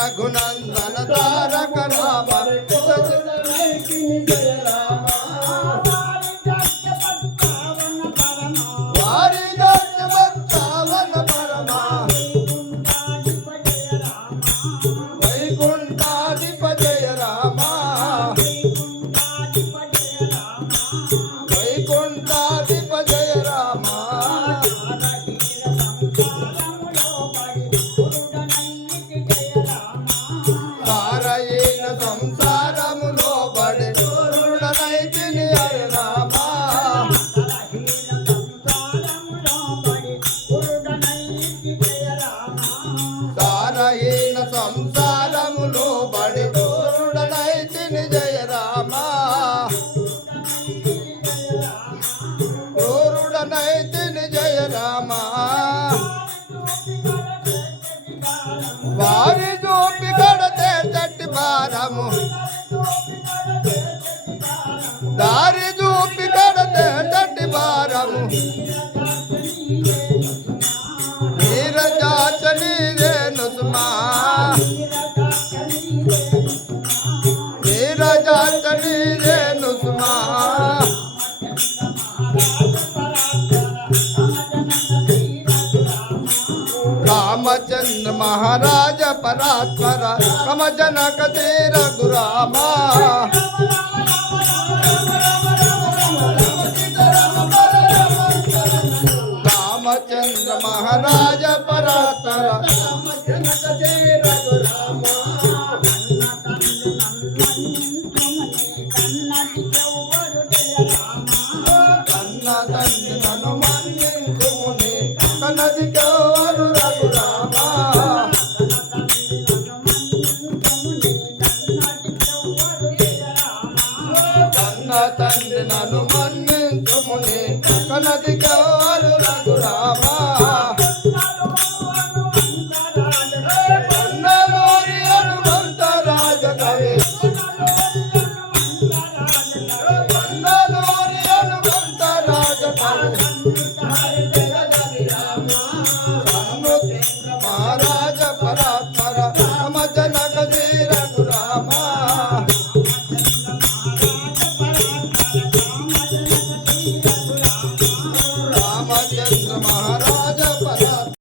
रघुनंदन तारक राम वारी जग बच्चावन परमा वैकुंठाधिप जय रामा वैकुंठाधिप जय रामा తారయేన సంసారములో బడి గురుడనైతిని హరి రామా తారయేన సంసారములో బడి గురుడనైతిని జయ రామా గురుడనైతిని జయ రామా వారి చూపి కడతే చట్టి భారము దారి చూపి కడతే చట్టి భారము నీరజాచని రేణు సుమా నీరజాచని రేణు సుమా रामचंद्र महाराज परात्पर कम जनक तीर गुरामा रामचंद्र महाराज परात्पर